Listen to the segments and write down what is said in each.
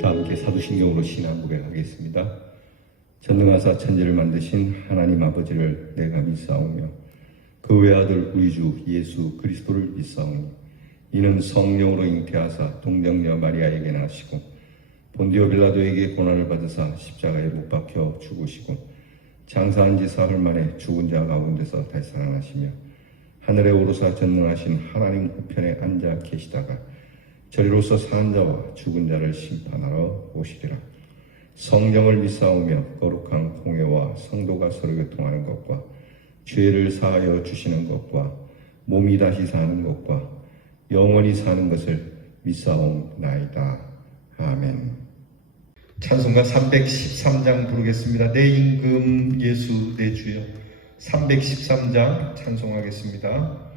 다 함께 사도신경으로 신앙 고백하겠습니다. 전능하사 천지를 만드신 하나님 아버지를 내가 믿사오며 그 외아들 우리 주 예수 그리스도를 믿사오니 이는 성령으로 잉태하사 동정녀 마리아에게 나시고 본디오 빌라도에게 고난을 받으사 십자가에 못 박혀 죽으시고 장사한 지 사흘 만에 죽은 자 가운데서 다시 살아나시며 하늘에 오르사 전능하신 하나님 우편에 앉아 계시다가 저리로서 사는 자와 죽은 자를 심판하러 오시리라. 성령을 믿사오며 거룩한 공회와 성도가 서로 교통하는 것과 죄를 사하여 주시는 것과 몸이 다시 사는 것과 영원히 사는 것을 믿사옵나이다. 아멘. 찬송가 313장 부르겠습니다. 내 임금 예수 내 주여. 313장 찬송하겠습니다.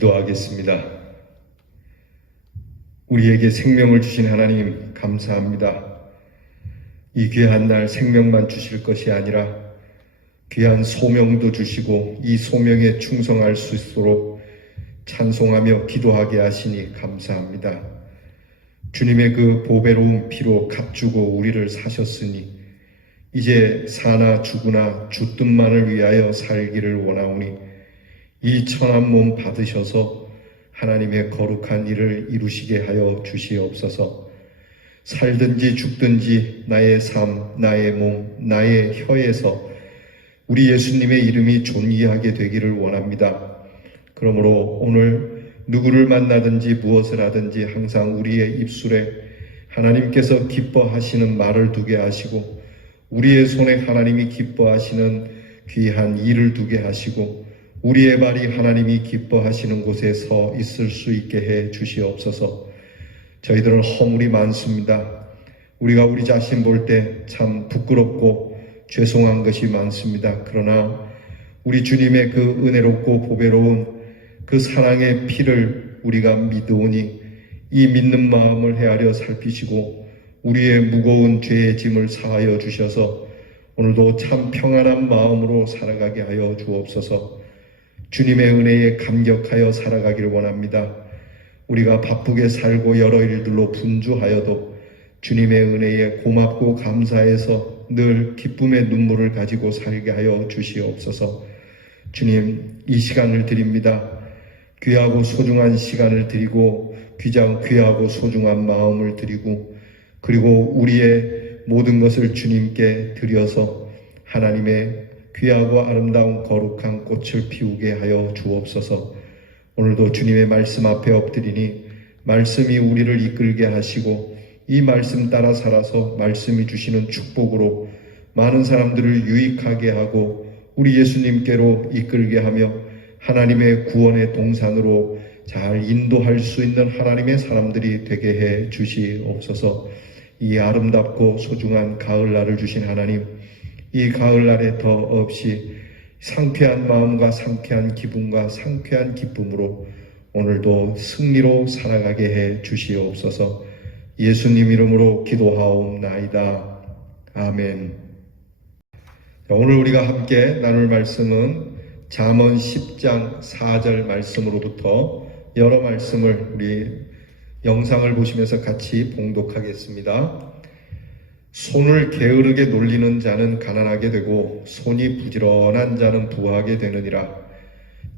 기도하겠습니다. 우리에게 생명을 주신 하나님 감사합니다. 이 귀한 날 생명만 주실 것이 아니라 귀한 소명도 주시고 이 소명에 충성할 수 있도록 찬송하며 기도하게 하시니 감사합니다. 주님의 그 보배로운 피로 값주고 우리를 사셨으니 이제 사나 죽으나 주 뜻만을 위하여 살기를 원하오니 이 천한 몸 받으셔서 하나님의 거룩한 일을 이루시게 하여 주시옵소서. 살든지 죽든지 나의 삶, 나의 몸, 나의 혀에서 우리 예수님의 이름이 존귀하게 되기를 원합니다. 그러므로 오늘 누구를 만나든지 무엇을 하든지 항상 우리의 입술에 하나님께서 기뻐하시는 말을 두게 하시고 우리의 손에 하나님이 기뻐하시는 귀한 일을 두게 하시고 우리의 발이 하나님이 기뻐하시는 곳에 서 있을 수 있게 해 주시옵소서. 저희들은 허물이 많습니다. 우리가 우리 자신 볼 때 참 부끄럽고 죄송한 것이 많습니다. 그러나 우리 주님의 그 은혜롭고 보배로운 그 사랑의 피를 우리가 믿으오니 이 믿는 마음을 헤아려 살피시고 우리의 무거운 죄의 짐을 사하여 주셔서 오늘도 참 평안한 마음으로 살아가게 하여 주옵소서. 주님의 은혜에 감격하여 살아가기를 원합니다. 우리가 바쁘게 살고 여러 일들로 분주하여도 주님의 은혜에 고맙고 감사해서 늘 기쁨의 눈물을 가지고 살게 하여 주시옵소서. 주님, 이 시간을 드립니다. 귀하고 소중한 시간을 드리고 귀하고 소중한 마음을 드리고 그리고 우리의 모든 것을 주님께 드려서 하나님의 귀하고 아름다운 거룩한 꽃을 피우게 하여 주옵소서. 오늘도 주님의 말씀 앞에 엎드리니 말씀이 우리를 이끌게 하시고 이 말씀 따라 살아서 말씀이 주시는 축복으로 많은 사람들을 유익하게 하고 우리 예수님께로 이끌게 하며 하나님의 구원의 동산으로 잘 인도할 수 있는 하나님의 사람들이 되게 해 주시옵소서. 이 아름답고 소중한 가을날을 주신 하나님, 이 가을날에 더 없이 상쾌한 마음과 상쾌한 기분과 상쾌한 기쁨으로 오늘도 승리로 살아가게 해 주시옵소서. 예수님 이름으로 기도하옵나이다. 아멘. 오늘 우리가 함께 나눌 말씀은 잠언 10장 4절 말씀으로부터 여러 말씀을 우리 영상을 보시면서 같이 봉독하겠습니다. 손을 게으르게 놀리는 자는 가난하게 되고 손이 부지런한 자는 부하게 되느니라.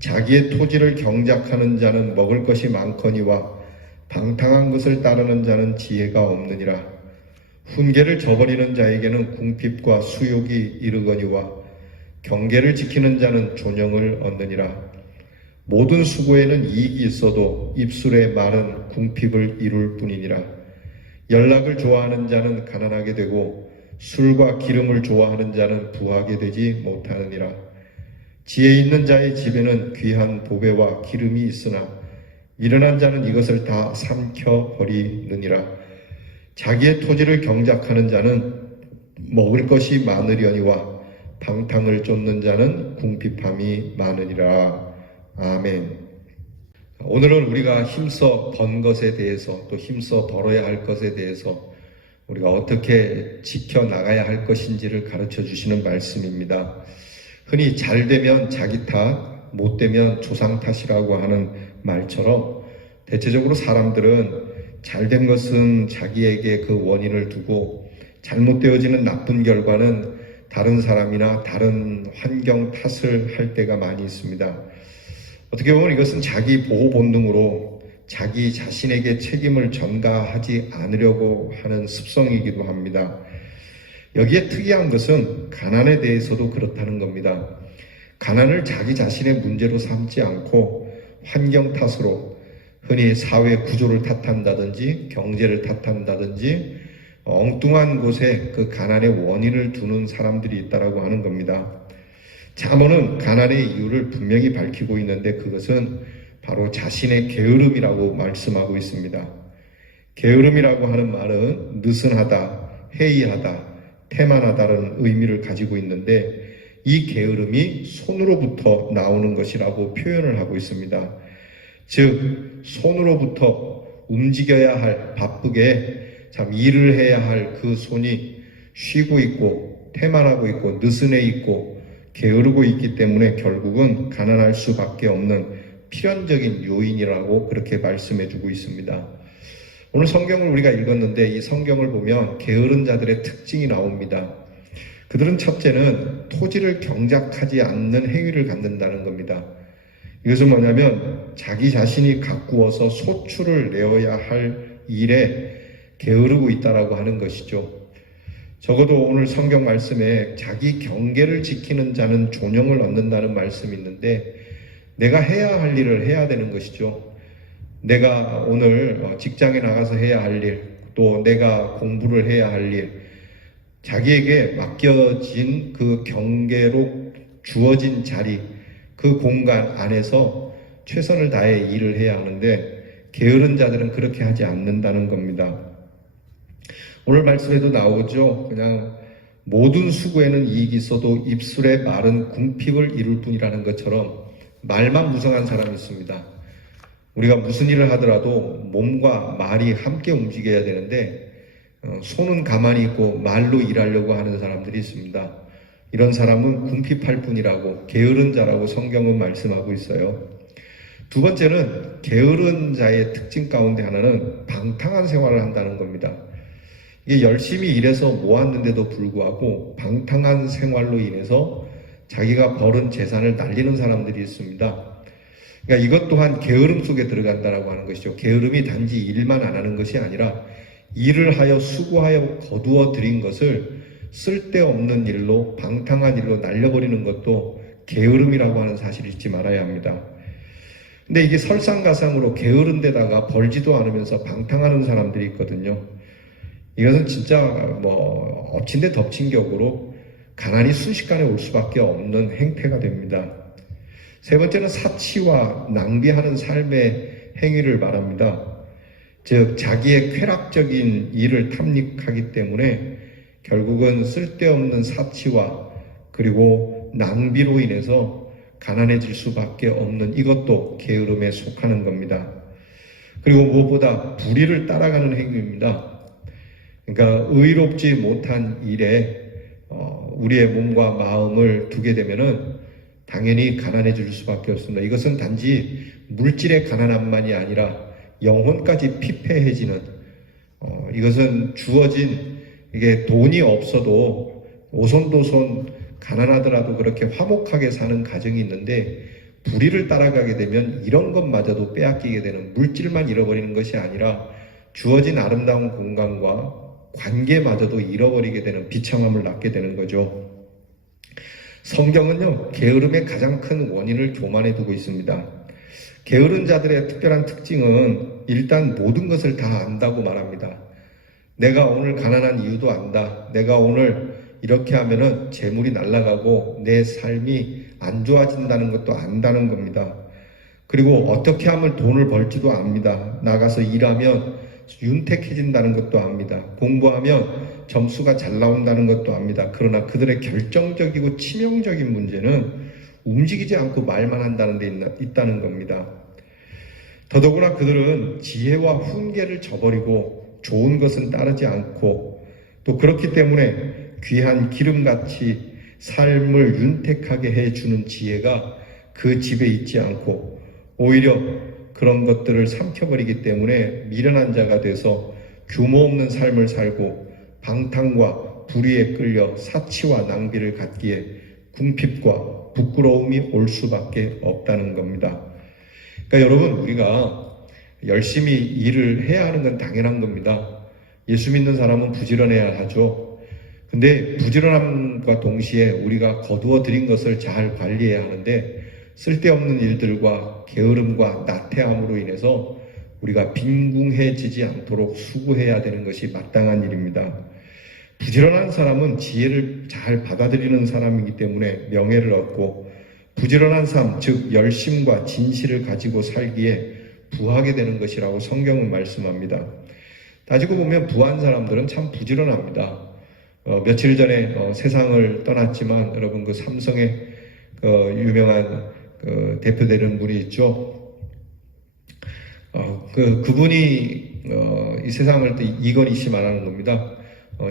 자기의 토지를 경작하는 자는 먹을 것이 많거니와 방탕한 것을 따르는 자는 지혜가 없느니라. 훈계를 저버리는 자에게는 궁핍과 수욕이 이르거니와 경계를 지키는 자는 존영을 얻느니라. 모든 수고에는 이익이 있어도 입술의 말은 궁핍을 이룰 뿐이니라. 연락을 좋아하는 자는 가난하게 되고 술과 기름을 좋아하는 자는 부하게 되지 못하느니라. 지혜 있는 자의 집에는 귀한 보배와 기름이 있으나 미련한 자는 이것을 다 삼켜 버리느니라. 자기의 토지를 경작하는 자는 먹을 것이 많으려니와 방탕을 쫓는 자는 궁핍함이 많으니라. 아멘. 오늘은 우리가 힘써 번 것에 대해서 또 힘써 벌어야 할 것에 대해서 우리가 어떻게 지켜나가야 할 것인지를 가르쳐 주시는 말씀입니다. 흔히 잘 되면 자기 탓, 못 되면 조상 탓이라고 하는 말처럼 대체적으로 사람들은 잘된 것은 자기에게 그 원인을 두고 잘못되어지는 나쁜 결과는 다른 사람이나 다른 환경 탓을 할 때가 많이 있습니다. 어떻게 보면 이것은 자기 보호 본능으로 자기 자신에게 책임을 전가하지 않으려고 하는 습성이기도 합니다. 여기에 특이한 것은 가난에 대해서도 그렇다는 겁니다. 가난을 자기 자신의 문제로 삼지 않고 환경 탓으로 흔히 사회 구조를 탓한다든지 경제를 탓한다든지 엉뚱한 곳에 그 가난의 원인을 두는 사람들이 있다고 하는 겁니다. 잠언은 가난의 이유를 분명히 밝히고 있는데 그것은 바로 자신의 게으름이라고 말씀하고 있습니다. 게으름이라고 하는 말은 느슨하다, 해이하다, 태만하다는 의미를 가지고 있는데 이 게으름이 손으로부터 나오는 것이라고 표현을 하고 있습니다. 즉 손으로부터 움직여야 할 바쁘게 참 일을 해야 할 그 손이 쉬고 있고 태만하고 있고 느슨해 있고 게으르고 있기 때문에 결국은 가난할 수밖에 없는 필연적인 요인이라고 그렇게 말씀해 주고 있습니다. 오늘 성경을 우리가 읽었는데 이 성경을 보면 게으른 자들의 특징이 나옵니다. 그들은 첫째는 토지를 경작하지 않는 행위를 갖는다는 겁니다. 이것은 뭐냐면 자기 자신이 가꾸어서 소출을 내어야 할 일에 게으르고 있다라고 하는 것이죠. 적어도 오늘 성경 말씀에 자기 경계를 지키는 자는 존영을 얻는다는 말씀이 있는데 내가 해야 할 일을 해야 되는 것이죠. 내가 오늘 직장에 나가서 해야 할 일, 또 내가 공부를 해야 할 일, 자기에게 맡겨진 그 경계로 주어진 자리, 그 공간 안에서 최선을 다해 일을 해야 하는데 게으른 자들은 그렇게 하지 않는다는 겁니다. 오늘 말씀에도 나오죠. 그냥 모든 수고에는 이익이 있어도 입술의 말은 궁핍을 이룰 뿐이라는 것처럼 말만 무성한 사람이 있습니다. 우리가 무슨 일을 하더라도 몸과 말이 함께 움직여야 되는데 손은 가만히 있고 말로 일하려고 하는 사람들이 있습니다. 이런 사람은 궁핍할 뿐이라고 게으른 자라고 성경은 말씀하고 있어요. 두 번째는 게으른 자의 특징 가운데 하나는 방탕한 생활을 한다는 겁니다. 이게 열심히 일해서 모았는데도 불구하고 방탕한 생활로 인해서 자기가 벌은 재산을 날리는 사람들이 있습니다. 그러니까 이것 또한 게으름 속에 들어간다라고 하는 것이죠. 게으름이 단지 일만 안 하는 것이 아니라 일을 하여 수고하여 거두어 들인 것을 쓸데없는 일로 방탕한 일로 날려버리는 것도 게으름이라고 하는 사실을 잊지 말아야 합니다. 근데 이게 설상가상으로 게으른 데다가 벌지도 않으면서 방탕하는 사람들이 있거든요. 이것은 진짜 엎친 데 덮친 격으로 가난이 순식간에 올 수밖에 없는 행태가 됩니다. 세 번째는 사치와 낭비하는 삶의 행위를 말합니다. 즉 자기의 쾌락적인 일을 탐닉하기 때문에 결국은 쓸데없는 사치와 그리고 낭비로 인해서 가난해질 수밖에 없는 이것도 게으름에 속하는 겁니다. 그리고 무엇보다 불의를 따라가는 행위입니다. 그러니까 의롭지 못한 일에 우리의 몸과 마음을 두게 되면은 당연히 가난해질 수밖에 없습니다. 이것은 단지 물질의 가난함만이 아니라 영혼까지 피폐해지는 이것은 주어진 이게 돈이 없어도 오손도손 가난하더라도 그렇게 화목하게 사는 가정이 있는데 불의를 따라가게 되면 이런 것마저도 빼앗기게 되는 물질만 잃어버리는 것이 아니라 주어진 아름다운 공간과 관계마저도 잃어버리게 되는 비참함을 낳게 되는 거죠. 성경은요, 게으름의 가장 큰 원인을 교만해 두고 있습니다. 게으른 자들의 특별한 특징은 일단 모든 것을 다 안다고 말합니다. 내가 오늘 가난한 이유도 안다. 내가 오늘 이렇게 하면은 재물이 날아가고 내 삶이 안 좋아진다는 것도 안다는 겁니다. 그리고 어떻게 하면 돈을 벌지도 압니다. 나가서 일하면 윤택해진다는 것도 압니다. 공부하면 점수가 잘 나온다는 것도 압니다. 그러나 그들의 결정적이고 치명적인 문제는 움직이지 않고 말만 한다는 데 있다는 겁니다. 더더구나 그들은 지혜와 훈계를 저버리고 좋은 것은 따르지 않고 또 그렇기 때문에 귀한 기름같이 삶을 윤택하게 해주는 지혜가 그 집에 있지 않고 오히려 그런 것들을 삼켜버리기 때문에 미련한 자가 돼서 규모 없는 삶을 살고 방탕과 불의에 끌려 사치와 낭비를 갖기에 궁핍과 부끄러움이 올 수밖에 없다는 겁니다. 그러니까 여러분, 우리가 열심히 일을 해야 하는 건 당연한 겁니다. 예수 믿는 사람은 부지런해야 하죠. 근데 부지런함과 동시에 우리가 거두어 들인 것을 잘 관리해야 하는데 쓸데없는 일들과 게으름과 나태함으로 인해서 우리가 빈궁해지지 않도록 수고해야 되는 것이 마땅한 일입니다. 부지런한 사람은 지혜를 잘 받아들이는 사람이기 때문에 명예를 얻고 부지런한 삶, 즉 열심과 진실을 가지고 살기에 부하게 되는 것이라고 성경은 말씀합니다. 따지고 보면 부한 사람들은 참 부지런합니다. 며칠 전에 세상을 떠났지만 여러분 그 삼성의 유명한 대표되는 분이 있죠. 그분이 이 세상을 또 이건희 씨 말하는 겁니다.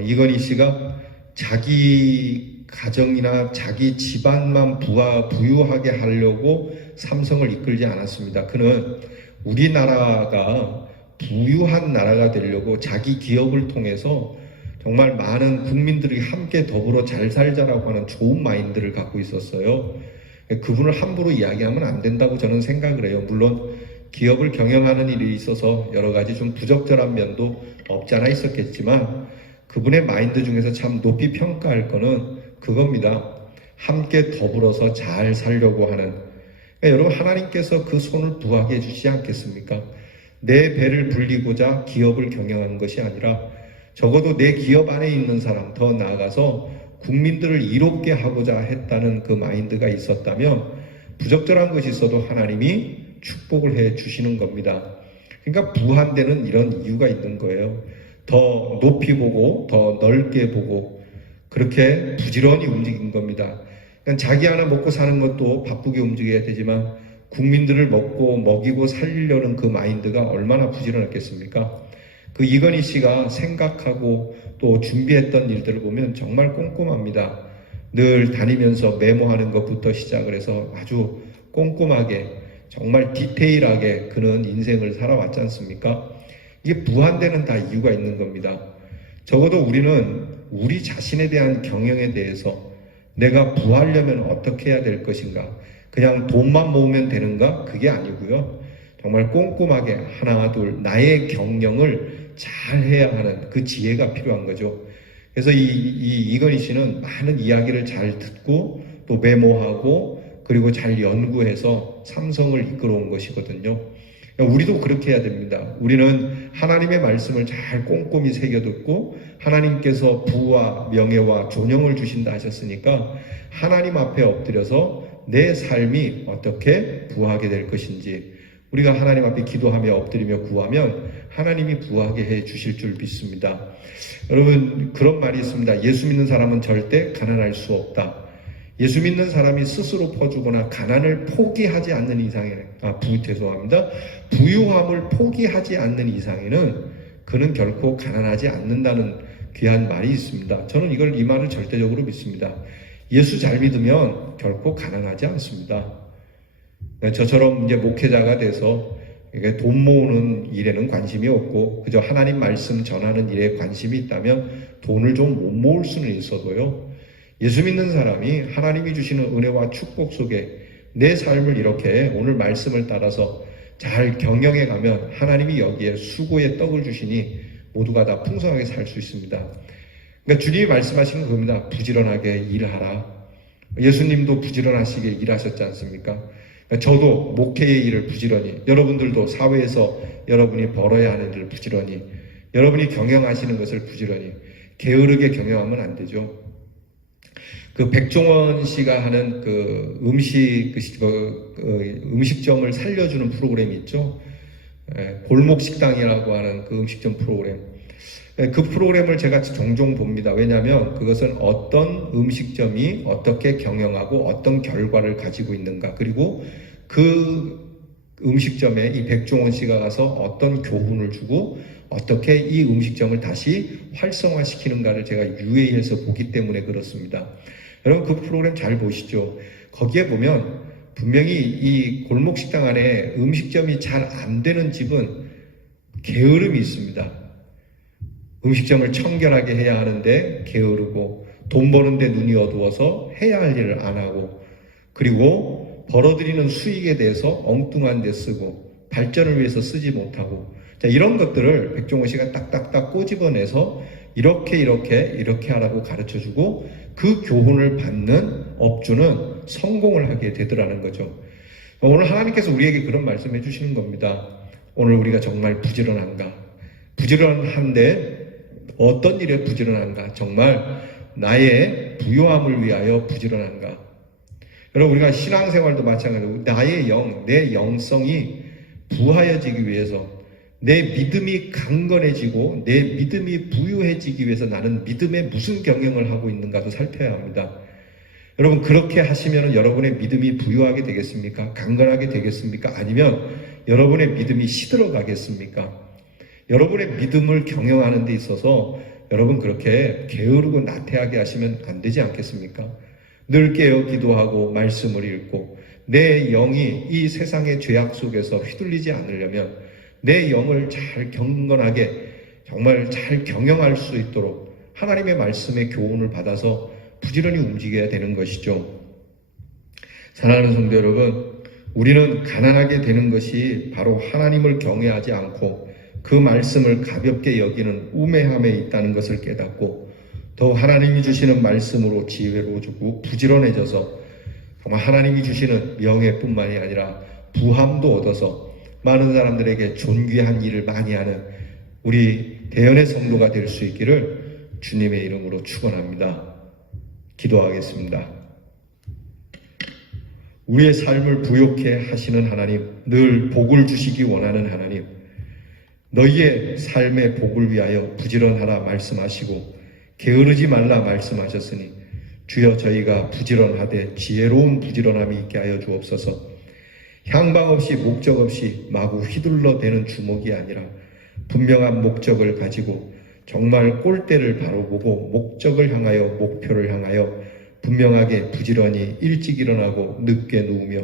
이건희 씨가 자기 가정이나 자기 집안만 부유하게 하려고 삼성을 이끌지 않았습니다. 그는 우리나라가 부유한 나라가 되려고 자기 기업을 통해서 정말 많은 국민들이 함께 더불어 잘 살자라고 하는 좋은 마인드를 갖고 있었어요. 그분을 함부로 이야기하면 안 된다고 저는 생각을 해요. 물론 기업을 경영하는 일이 있어서 여러 가지 좀 부적절한 면도 없지 않아 있었겠지만 그분의 마인드 중에서 참 높이 평가할 거는 그겁니다. 함께 더불어서 잘 살려고 하는. 그러니까 여러분, 하나님께서 그 손을 부하게 해주시지 않겠습니까? 내 배를 불리고자 기업을 경영하는 것이 아니라 적어도 내 기업 안에 있는 사람, 더 나아가서 국민들을 이롭게 하고자 했다는 그 마인드가 있었다면 부적절한 것이 있어도 하나님이 축복을 해 주시는 겁니다. 그러니까 부한되는 이런 이유가 있는 거예요. 더 높이 보고 더 넓게 보고 그렇게 부지런히 움직인 겁니다. 그러니까 자기 하나 먹고 사는 것도 바쁘게 움직여야 되지만 국민들을 먹고 먹이고 살리려는 그 마인드가 얼마나 부지런했겠습니까? 그 이건희 씨가 생각하고 또 준비했던 일들을 보면 정말 꼼꼼합니다. 늘 다니면서 메모하는 것부터 시작을 해서 아주 꼼꼼하게 정말 디테일하게 그는 인생을 살아왔지 않습니까? 이게 부한되는 다 이유가 있는 겁니다. 적어도 우리는 우리 자신에 대한 경영에 대해서 내가 부하려면 어떻게 해야 될 것인가? 그냥 돈만 모으면 되는가? 그게 아니고요. 정말 꼼꼼하게 하나 둘 나의 경영을 잘 해야 하는 그 지혜가 필요한 거죠. 그래서 이건희 씨는 많은 이야기를 잘 듣고 또 메모하고 그리고 잘 연구해서 삼성을 이끌어온 것이거든요. 우리도 그렇게 해야 됩니다. 우리는 하나님의 말씀을 잘 꼼꼼히 새겨듣고 하나님께서 부와 명예와 존영을 주신다 하셨으니까 하나님 앞에 엎드려서 내 삶이 어떻게 부하게 될 것인지 우리가 하나님 앞에 기도하며 엎드리며 구하면 하나님이 부하게 해 주실 줄 믿습니다. 여러분 그런 말이 있습니다. 예수 믿는 사람은 절대 가난할 수 없다. 예수 믿는 사람이 스스로 퍼주거나 가난을 포기하지 않는 이상에 부유함을 포기하지 않는 이상에는 그는 결코 가난하지 않는다는 귀한 말이 있습니다. 저는 이 말을 절대적으로 믿습니다. 예수 잘 믿으면 결코 가난하지 않습니다. 저처럼 이제 목회자가 돼서 돈 모으는 일에는 관심이 없고 그저 하나님 말씀 전하는 일에 관심이 있다면 돈을 좀 못 모을 수는 있어도요. 예수 믿는 사람이 하나님이 주시는 은혜와 축복 속에 내 삶을 이렇게 오늘 말씀을 따라서 잘 경영해 가면 하나님이 여기에 수고의 떡을 주시니 모두가 다 풍성하게 살 수 있습니다. 그러니까 주님이 말씀하시는 겁니다. 부지런하게 일하라. 예수님도 부지런하시게 일하셨지 않습니까? 저도 목회의 일을 부지런히, 여러분들도 사회에서 여러분이 벌어야 하는 일을 부지런히, 여러분이 경영하시는 것을 부지런히, 게으르게 경영하면 안 되죠. 그 백종원 씨가 하는 그 음식점을 살려주는 프로그램이 있죠. 골목식당이라고 하는 그 음식점 프로그램. 그 프로그램을 제가 종종 봅니다. 왜냐하면 그것은 어떤 음식점이 어떻게 경영하고 어떤 결과를 가지고 있는가, 그리고 그 음식점에 이 백종원 씨가 가서 어떤 교훈을 주고 어떻게 이 음식점을 다시 활성화시키는가를 제가 유의해서 보기 때문에 그렇습니다. 여러분 그 프로그램 잘 보시죠. 거기에 보면 분명히 이 골목식당 안에 음식점이 잘 안 되는 집은 게으름이 있습니다. 음식점을 청결하게 해야 하는데 게으르고, 돈 버는데 눈이 어두워서 해야 할 일을 안 하고, 그리고 벌어들이는 수익에 대해서 엉뚱한 데 쓰고 발전을 위해서 쓰지 못하고, 자, 이런 것들을 백종원 씨가 딱딱딱 꼬집어내서 이렇게 하라고 가르쳐주고 그 교훈을 받는 업주는 성공을 하게 되더라는 거죠. 오늘 하나님께서 우리에게 그런 말씀해 주시는 겁니다. 오늘 우리가 정말 부지런한가? 부지런한데 어떤 일에 부지런한가? 정말 나의 부요함을 위하여 부지런한가? 여러분 우리가 신앙생활도 마찬가지고 나의 영, 내 영성이 부하여지기 위해서, 내 믿음이 강건해지고 내 믿음이 부유해지기 위해서 나는 믿음의 무슨 경영을 하고 있는가도 살펴야 합니다. 여러분 그렇게 하시면 여러분의 믿음이 부유하게 되겠습니까? 강건하게 되겠습니까? 아니면 여러분의 믿음이 시들어가겠습니까? 여러분의 믿음을 경영하는 데 있어서 여러분 그렇게 게으르고 나태하게 하시면 안 되지 않겠습니까? 늘 깨어 기도하고 말씀을 읽고 내 영이 이 세상의 죄악 속에서 휘둘리지 않으려면 내 영을 잘 경건하게 정말 잘 경영할 수 있도록 하나님의 말씀의 교훈을 받아서 부지런히 움직여야 되는 것이죠. 사랑하는 성도 여러분, 우리는 가난하게 되는 것이 바로 하나님을 경외하지 않고 그 말씀을 가볍게 여기는 우매함에 있다는 것을 깨닫고 더 하나님이 주시는 말씀으로 지혜로 주고 부지런해져서 정말 하나님이 주시는 명예뿐만이 아니라 부함도 얻어서 많은 사람들에게 존귀한 일을 많이 하는 우리 대연의 성도가 될 수 있기를 주님의 이름으로 축원합니다. 기도하겠습니다. 우리의 삶을 부욕해 하시는 하나님, 늘 복을 주시기 원하는 하나님, 너희의 삶의 복을 위하여 부지런하라 말씀하시고 게으르지 말라 말씀하셨으니 주여 저희가 부지런하되 지혜로운 부지런함이 있게 하여 주옵소서. 향방 없이 목적 없이 마구 휘둘러대는 주목이 아니라 분명한 목적을 가지고 정말 꼴대를 바로 보고 목적을 향하여 목표를 향하여 분명하게 부지런히 일찍 일어나고 늦게 누우며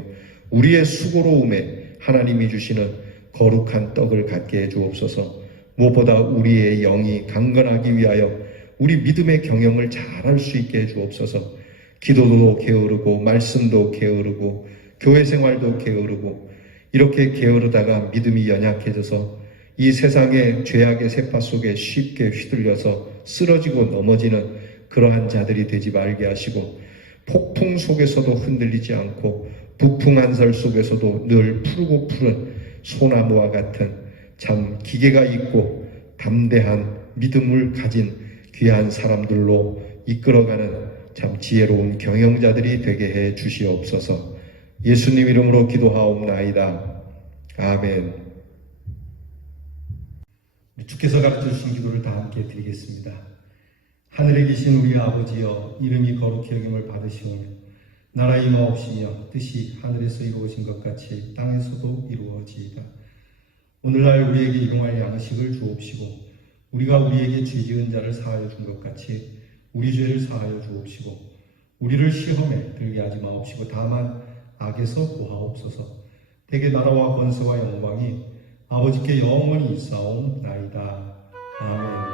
우리의 수고로움에 하나님이 주시는 거룩한 떡을 갖게 해 주옵소서. 무엇보다 우리의 영이 강건하기 위하여 우리 믿음의 경영을 잘할 수 있게 해 주옵소서. 기도도 게으르고 말씀도 게으르고 교회 생활도 게으르고 이렇게 게으르다가 믿음이 연약해져서 이 세상의 죄악의 세파 속에 쉽게 휘둘려서 쓰러지고 넘어지는 그러한 자들이 되지 말게 하시고 폭풍 속에서도 흔들리지 않고 부풍 한설 속에서도 늘 푸르고 푸른 소나무와 같은 참 기계가 있고 담대한 믿음을 가진 귀한 사람들로 이끌어가는 참 지혜로운 경영자들이 되게 해 주시옵소서. 예수님 이름으로 기도하옵나이다. 아멘. 주께서 가르쳐 주신 기도를 다 함께 드리겠습니다. 하늘에 계신 우리 아버지여, 이름이 거룩히 여김을 받으시오며 나라 임하옵시며 뜻이 하늘에서 이루어진 것 같이 땅에서도 이루어지이다. 오늘날 우리에게 일용할 양식을 주옵시고 우리가 우리에게 죄 지은 자를 사하여 준 것 같이 우리 죄를 사하여 주옵시고 우리를 시험에 들게 하지 마옵시고 다만 악에서 구하옵소서. 대개 나라와 권세와 영광이 아버지께 영원히 있사옵나이다. 아멘.